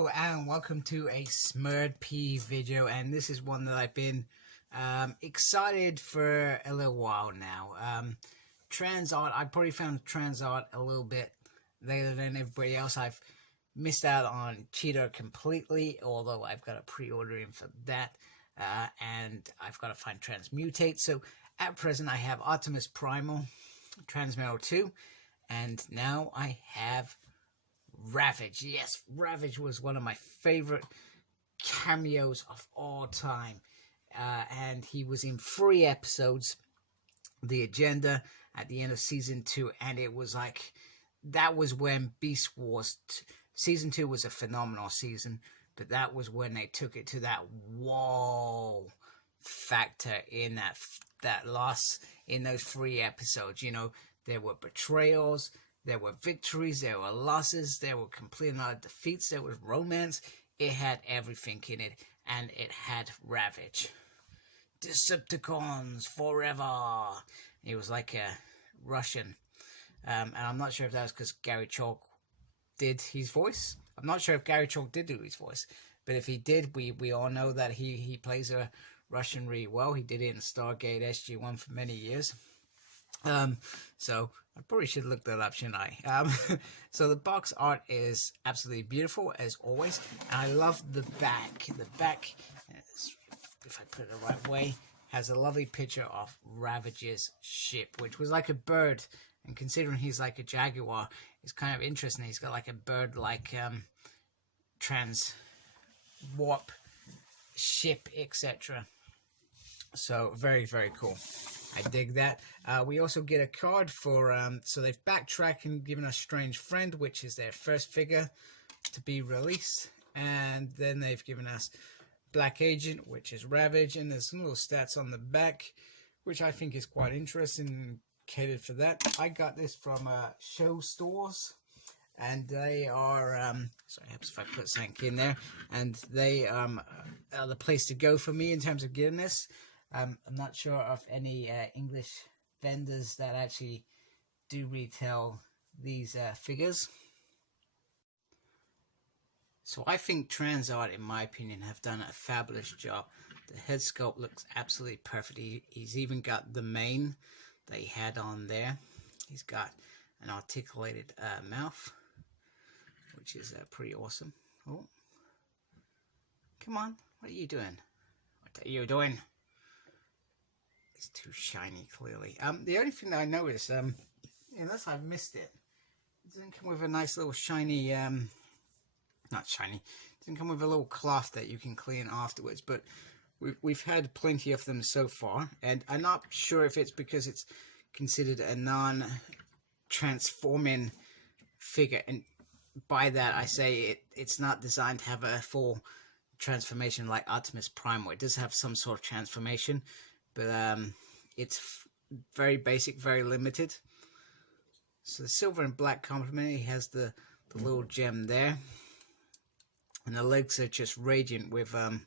Hello and welcome to a SmurDP video, and this is one that I've been excited for a little while now. TransArt, I probably found TransArt a little bit later than everybody else. I've missed out on Cheetah completely, although I've got a pre-order in for that, and I've got to find Transmutate. So at present I have Optimus Primal, Transmetal 2, and now I have Ravage. Yes, Ravage was one of my favorite cameos of all time, and he was in 3 episodes, The Agenda, at the end of season 2, and it was like, that was when Beast Wars season 2 was a phenomenal season, but that was when they took it to that whoa factor in that loss in those 3 episodes. You know, there were betrayals, there were victories, there were losses, there were complete and utter defeats, there was romance. It had everything in it, and it had Ravage. Decepticons forever. It was like a Russian. And I'm not sure if that was because Gary Chalk did his voice. I'm not sure if Gary Chalk did do his voice, but if he did, we all know that he plays a Russian really well. He did it in Stargate SG-1 for many years. So I probably should look that up, shouldn't I? So the box art is absolutely beautiful as always, and I love the back. The back, if I put it the right way, has a lovely picture of Ravage's ship, which was like a bird, and considering he's like a jaguar, it's kind of interesting. He's got like a bird like trans warp ship, etc. So very, very cool. I dig that. We also get a card for, so they've backtracked and given us Strange Friend, which is their first figure to be released. And then they've given us Black Agent, which is Ravage. And there's some little stats on the back, which I think is quite interesting and catered for that. I got this from Show Stores. And they are, sorry, if I put something in there. And they are the place to go for me in terms of getting this. I'm not sure of any English vendors that actually do retail these figures. So I think TransArt, in my opinion, have done a fabulous job. The head sculpt looks absolutely perfect. He's even got the mane that he had on there. He's got an articulated mouth, which is pretty awesome. Oh, come on, what are you doing? What are you doing? It's too shiny, clearly. The only thing that I noticed, unless I've missed it, it doesn't come with a nice little shiny, not shiny, it doesn't come with a little cloth that you can clean afterwards, but we've had plenty of them so far, and I'm not sure if it's because it's considered a non-transforming figure, and by that I say it's not designed to have a full transformation like Optimus Prime, where it does have some sort of transformation, but it's very basic, very limited. So the silver and black complement, he has the little gem there, and the legs are just radiant with and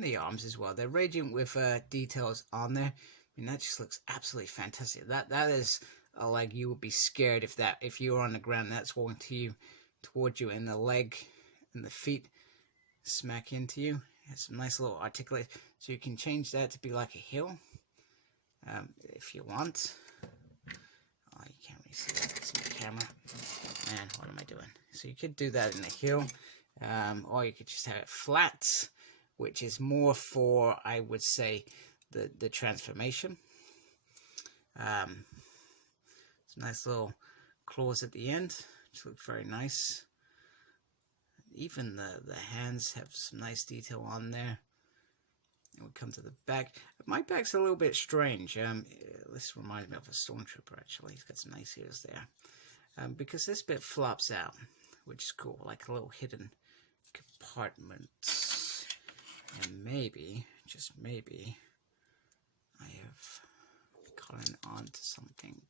the arms as well, they're radiant with details on there. I mean, that just looks absolutely fantastic. That is a leg you would be scared if you were on the ground, that's walking towards you, and the leg and the feet smack into you. Has some nice little articulate, so you can change that to be like a hill if you want. Oh, you can't really see that, it's my camera. Man, what am I doing? So you could do that in a hill, or you could just have it flat, which is more for, I would say, the transformation. Some nice little claws at the end, which look very nice. Even the hands have some nice detail on there. And we come to the back. My back's a little bit strange. This reminds me of a stormtrooper, actually. He's got some nice ears there. Because this bit flops out, which is cool, like a little hidden compartment. And maybe, just maybe, I have gotten onto something.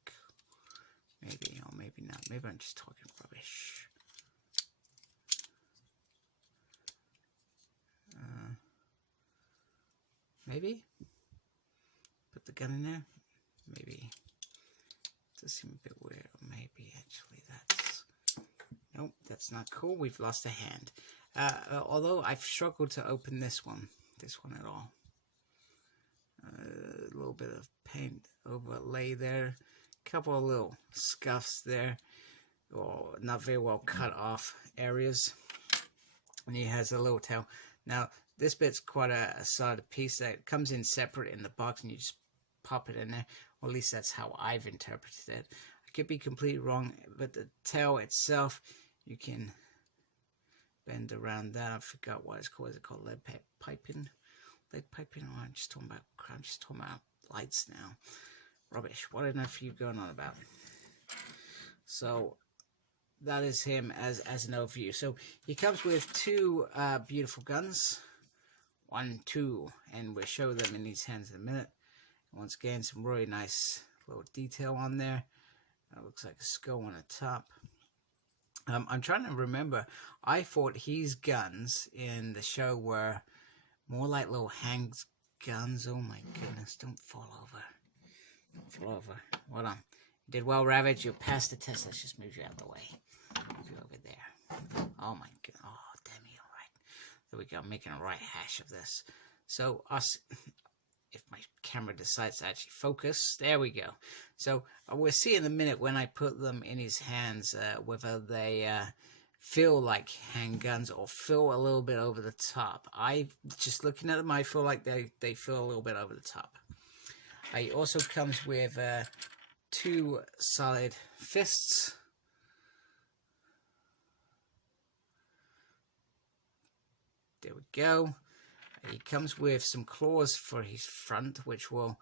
Maybe, or maybe not. Maybe I'm just talking rubbish. Maybe put the gun in there. Maybe it does seem a bit weird. Maybe actually that's Nope, that's not cool. We've lost a hand. Although I've struggled to open this one at all. A little bit of paint overlay there. A couple of little scuffs there, or not very well cut off areas. And he has a little tail. Now, this bit's quite a solid piece that comes in separate in the box, and you just pop it in there. Or at least that's how I've interpreted it. I could be completely wrong, but the tail itself, you can bend around that. I forgot what it's called. Is it called lead piping? Lead piping? Oh, I'm just talking about lights now. Rubbish. What enough are you going on about? So that is him as an overview. So he comes with two beautiful guns. 1, 2, and we'll show them in these hands in a minute. Once again, some really nice little detail on there. Looks like a skull on the top. I'm trying to remember. I thought his guns in the show were more like little handguns. Oh my goodness! Don't fall over. Don't fall over. Hold on. You did well, Ravage. You passed the test. Let's just move you out of the way. Move you over there. Oh my god. Oh damn you! All right. There we go. I'm making a right hash of this. So us. If my camera decides to actually focus, there we go. So we'll see in a minute when I put them in his hands whether they feel like handguns or feel a little bit over the top. Just looking at them, I feel like they feel a little bit over the top. He also comes with 2 solid fists. There we go. He comes with some claws for his front, which will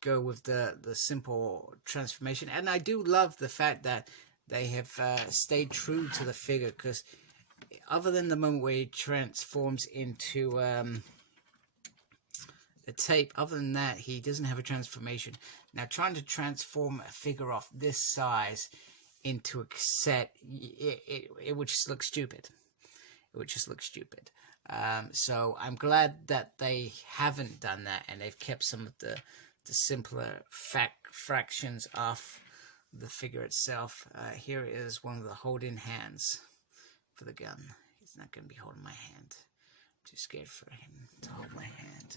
go with the simple transformation. And I do love the fact that they have stayed true to the figure, because other than the moment where he transforms into the tape, other than that, he doesn't have a transformation. Now, trying to transform a figure off this size into a set, it would just look stupid. It would just look stupid. So I'm glad that they haven't done that, and they've kept some of the simpler fractions off the figure itself. Here is one of the holding hands for the gun. He's not going to be holding my hand. I'm too scared for him to hold my hand.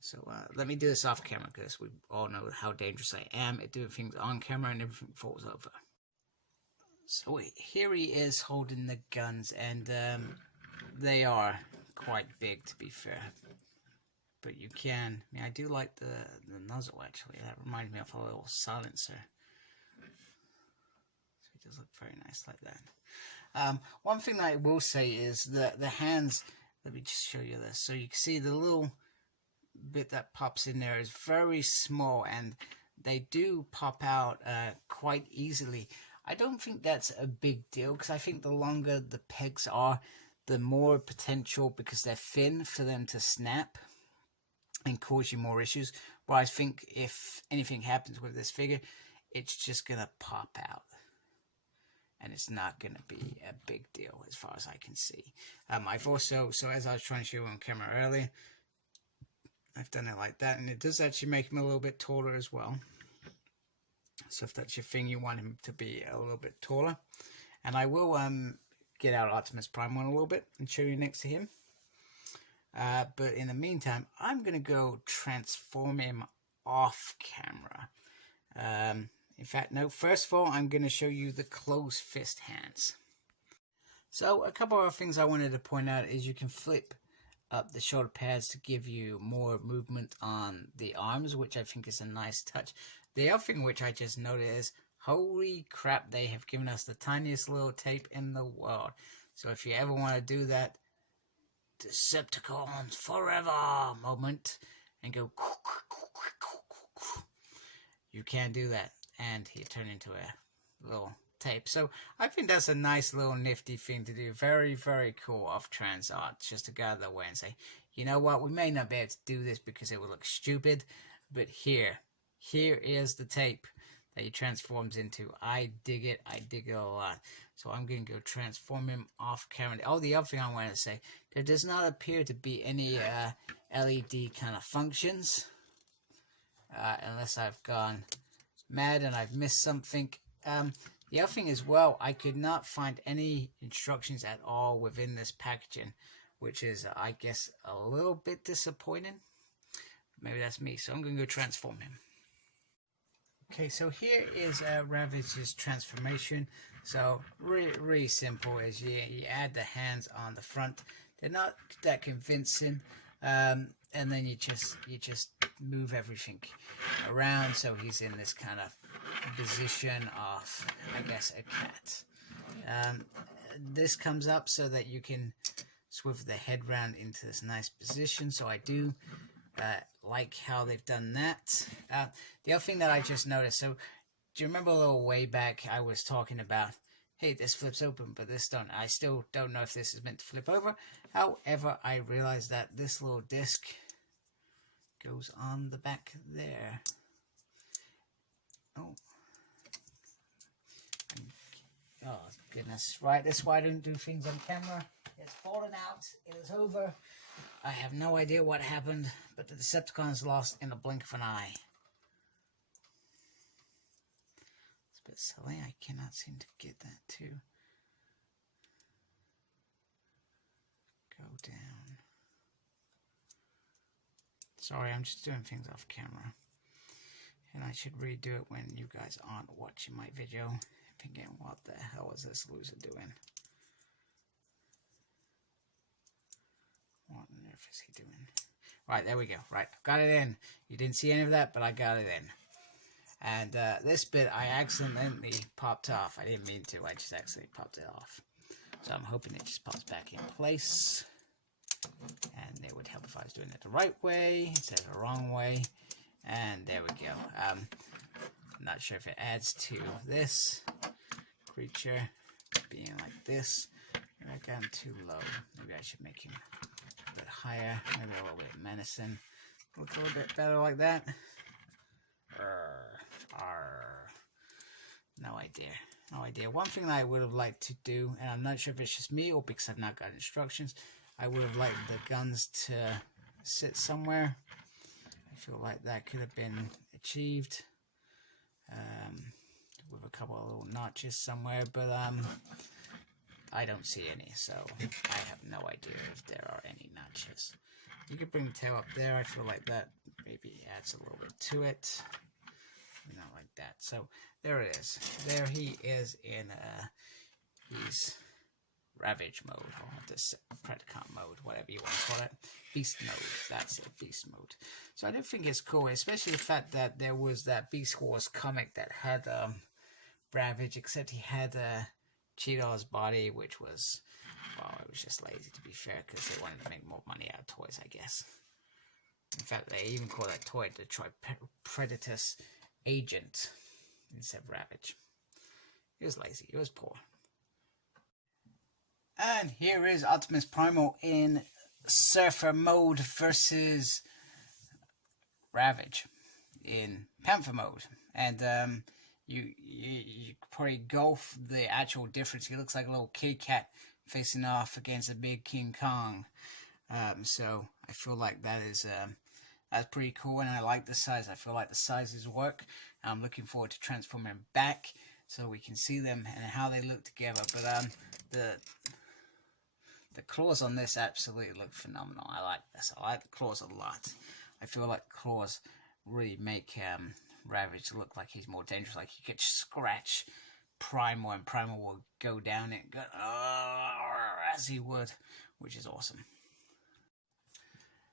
So let me do this off camera, because we all know how dangerous I am at doing things on camera and everything falls over. So here he is holding the guns, and they are quite big, to be fair, but you can. I mean, I do like the nozzle, actually. That reminds me of a little silencer. So it does look very nice like that. One thing that I will say is that the hands. Let me just show you this. So you can see the little bit that pops in there is very small, and they do pop out quite easily. I don't think that's a big deal, because I think the longer the pegs are, the more potential, because they're thin, for them to snap and cause you more issues. But I think if anything happens with this figure, it's just going to pop out. And it's not going to be a big deal as far as I can see. I've also, so as I was trying to show you on camera earlier, I've done it like that. And it does actually make him a little bit taller as well. So if that's your thing, you want him to be a little bit taller. And I will get out Optimus Prime one a little bit and show you next to him. But in the meantime, I'm going to go transform him off camera. In fact, no, first of all, I'm going to show you the closed fist hands. So a couple of things I wanted to point out is you can flip up the shoulder pads to give you more movement on the arms, which I think is a nice touch. The other thing which I just noticed is, holy crap, they have given us the tiniest little tape in the world. So if you ever want to do that Decepticons forever moment and go, you can do that, and he turned into a little tape. So I think that's a nice little nifty thing to do. Very, very cool of TransArt, just to go out of the way and say, you know what, we may not be able to do this because it would look stupid, but here is the tape that he transforms into. I dig it a lot. So I'm going to go transform him off camera. Oh, the other thing I wanted to say, there does not appear to be any LED kind of functions, unless I've gone mad and I've missed something. The The other thing as well, I could not find any instructions at all within this packaging, which is, I guess, a little bit disappointing. Maybe that's me, so I'm going to go transform him. Okay, so here is Ravage's transformation. So really simple. Is you add the hands on the front. They're not that convincing, and then you just move everything around. So he's in this kind of position of, I guess, a cat. This comes up so that you can swivel the head round into this nice position. So I do like how they've done that. The other thing that I just noticed, so do you remember a little way back I was talking about, hey, this flips open, but this don't. I still don't know if this is meant to flip over. However, I realized that this little disc goes on the back there. Oh goodness, right, that's why I don't do things on camera. It's fallen out, it is over. I have no idea what happened, but the Decepticons lost in the blink of an eye. It's a bit silly, I cannot seem to get that to go down. Sorry, I'm just doing things off camera. And I should redo it when you guys aren't watching my video. Thinking, what the hell is this loser doing? What on earth is he doing? Right, there we go. Right, got it in. You didn't see any of that, but I got it in. And this bit I accidentally popped off. I didn't mean to. I just accidentally popped it off. So I'm hoping it just pops back in place. And it would help if I was doing it the right way instead of the wrong way. And there we go. I'm not sure if it adds to this creature being like this. Maybe I got him too low. Maybe I should make him a bit higher. Maybe a little bit menacing. Look a little bit better like that. No idea. No idea. One thing that I would have liked to do, and I'm not sure if it's just me or because I've not got instructions, I would have liked the guns to sit somewhere. I feel like that could have been achieved with a couple of little notches somewhere, but I don't see any, so I have no idea if there are any notches. You could bring the tail up there. I feel like that maybe adds a little bit to it. Not like that. So there it is. There he is in he's Ravage mode, or this Predacon mode, whatever you want to call it. Beast mode, that's it, Beast mode. So I do think it's cool, especially the fact that there was that Beast Wars comic that had Ravage, except he had Cheetah's body, which was, well, it was just lazy, to be fair, because they wanted to make more money out of toys, I guess. In fact, they even call that toy the Predatus Agent instead of Ravage. It was lazy, it was poor. And here is Optimus Primal in Surfer mode versus Ravage in Panther mode. And you probably gulf the actual difference. He looks like a little kitty cat facing off against a big King Kong. So I feel like that is that's pretty cool, and I like the size. I feel like the sizes work. I'm looking forward to transforming them back so we can see them and how they look together. But the claws on this absolutely look phenomenal. I like this. I like the claws a lot. I feel like the claws really make Ravage look like he's more dangerous. Like he could scratch Primal and Primal will go down and go as he would, which is awesome.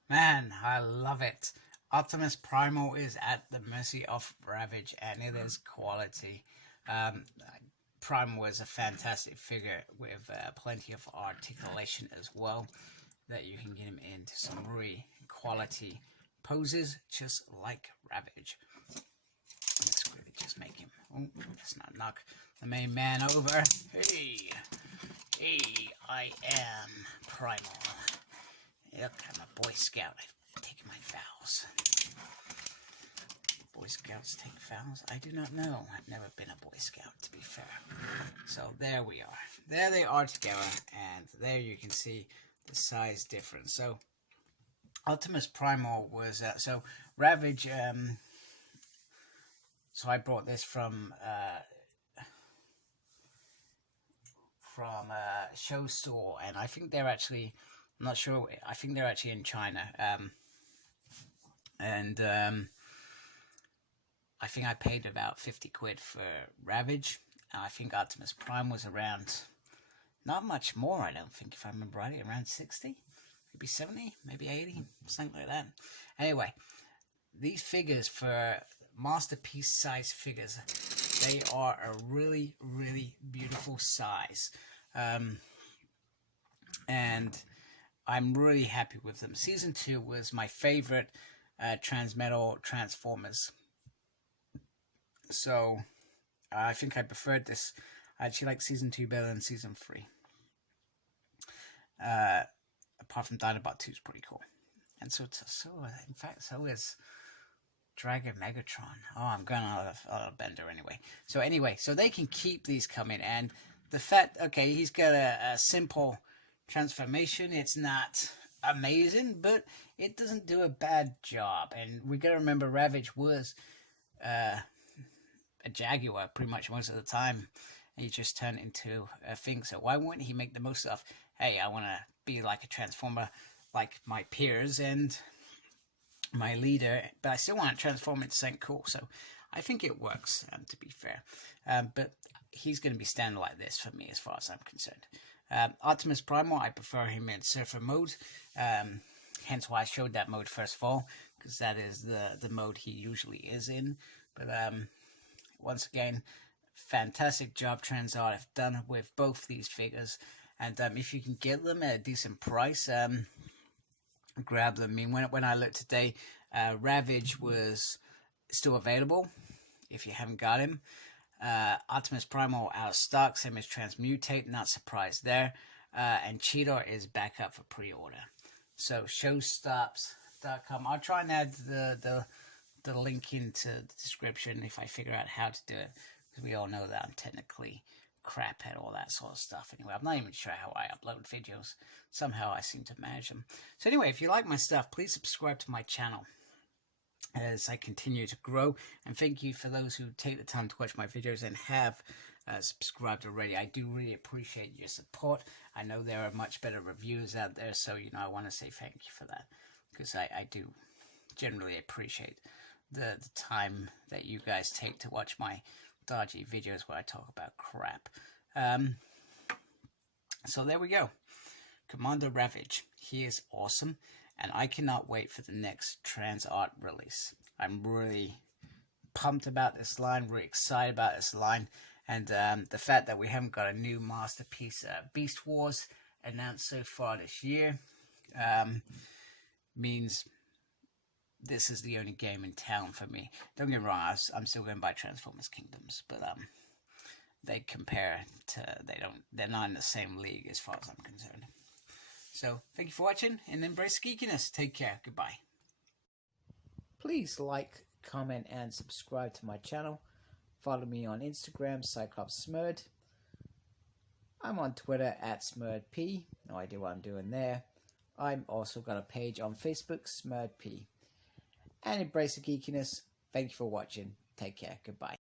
Man, I love it. Optimus Primal is at the mercy of Ravage, and it is quality. Primal was a fantastic figure with plenty of articulation as well, that you can get him into some really quality poses, just like Ravage. Let's really just make him, oh, let's not knock the main man over. Hey, I am Primal. Look, I'm a Boy Scout. I've taken my vows. Boy Scouts take vows? I do not know. I've never been a Boy Scout, to be fair. So there we are. There they are together, and there you can see the size difference. So Optimus Primal was so Ravage. So I brought this from from a show store, and I think they're actually, I'm not sure, I think they're actually in China. I think I paid about 50 quid for Ravage. I think Optimus Prime was around, not much more, I don't think, if I remember rightly, around 60, maybe 70, maybe 80, something like that. Anyway, these figures, for masterpiece size figures, they are a really, really beautiful size. And I'm really happy with them. Season 2 was my favorite Transmetal Transformers. So I think I preferred this. I actually like Season 2 better than Season 3. Apart from Dinobot 2 is pretty cool. And so in fact, so is Dragon Megatron. Oh, I'm going out of bender anyway. So they can keep these coming. And the fact, okay, he's got a simple transformation. It's not amazing, but it doesn't do a bad job. And we got to remember, Ravage was a Jaguar pretty much most of the time. He just turned into a thing. So why wouldn't he make the most of, hey, I want to be like a Transformer like my peers and my leader, but I still want to transform into something cool. So I think it works, to be fair. But he's going to be standing like this for me as far as I'm concerned. Optimus Primal, I prefer him in Surfer mode. Hence why I showed that mode first of all, because that is the mode he usually is in. But once again, fantastic job TransArt have done with both these figures. And if you can get them at a decent price, grab them. I mean, when I looked today, Ravage was still available if you haven't got him. Optimus Primal out of stock, same as Transmutate, not surprised there. And Cheetor is back up for pre-order. So showstops.com. I'll try and add the link into the description if I figure out how to do it, because we all know that I'm technically crap at all that sort of stuff. Anyway, I'm not even sure how I upload videos. Somehow I seem to manage them. So anyway, if you like my stuff, please subscribe to my channel as I continue to grow. And thank you for those who take the time to watch my videos and have subscribed already. I do really appreciate your support. I know there are much better reviews out there, so I want to say thank you for that, because I do generally appreciate the time that you guys take to watch my dodgy videos where I talk about crap. So there we go. Commander Ravage. He is awesome, and I cannot wait for the next TransArt release. I'm really pumped about this line, really excited about this line, and the fact that we haven't got a new masterpiece Beast Wars announced so far this year means this is the only game in town for me. Don't get me wrong, I'm still going to buy Transformers Kingdoms, but they compare to, they're not in the same league as far as I'm concerned. So thank you for watching, and embrace geekiness. Take care. Goodbye. Please like, comment, and subscribe to my channel. Follow me on Instagram, Cyclops Smurd. I'm on Twitter at SmurdP. No idea what I'm doing there. I'm also got a page on Facebook, SmurdP. And embrace the geekiness. Thank you for watching. Take care. Goodbye.